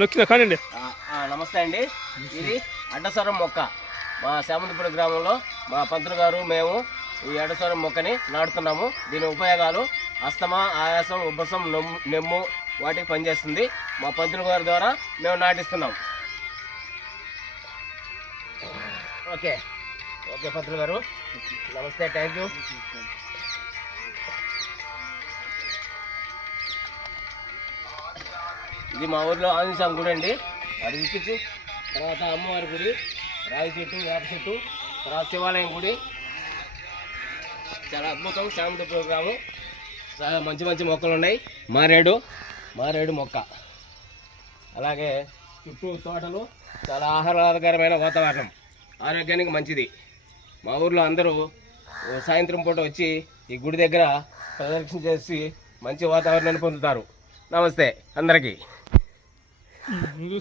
నొక్కిన కానండి నమస్తే అండి. ఇది అడ్డస్వరం మొక్క. మా శామంతిపూడి గ్రామంలో మా పంతులు గారు మేము ఈ అడ్డస్వరం మొక్కని నాటుతున్నాము. దీని ఉపయోగాలు అస్తమా ఆయాసం ఉబ్బసం నెమ్ము వాటికి పనిచేస్తుంది. మా పంతులు గారి ద్వారా మేము నాటిస్తున్నాం. ఓకే. ఓకే పంతులు గారు. నమస్తే థ్యాంక్ యూ. ఇది మా ఊర్లో ఆంజనేయ గుడి అండి. అది చూపించు తర్వాత అమ్మవారి గుడి రాయి చెట్టు వేప చెట్టు తర్వాత శివాలయం గుడి. చాలా అద్భుతం శాంతి ప్రోగ్రాము. చాలా మంచి మంచి మొక్కలు ఉన్నాయి. మారేడు మారేడు మొక్క. అలాగే చుట్టూ తోటలు చాలా ఆహ్లాదకరమైన వాతావరణం. ఆరోగ్యానికి మంచిది. మా ఊర్లో అందరూ సాయంత్రం పూట వచ్చి ఈ గుడి దగ్గర ప్రదర్శన చేసి మంచి వాతావరణాన్ని పొందుతారు. నమస్తే అందరికీ. Just go.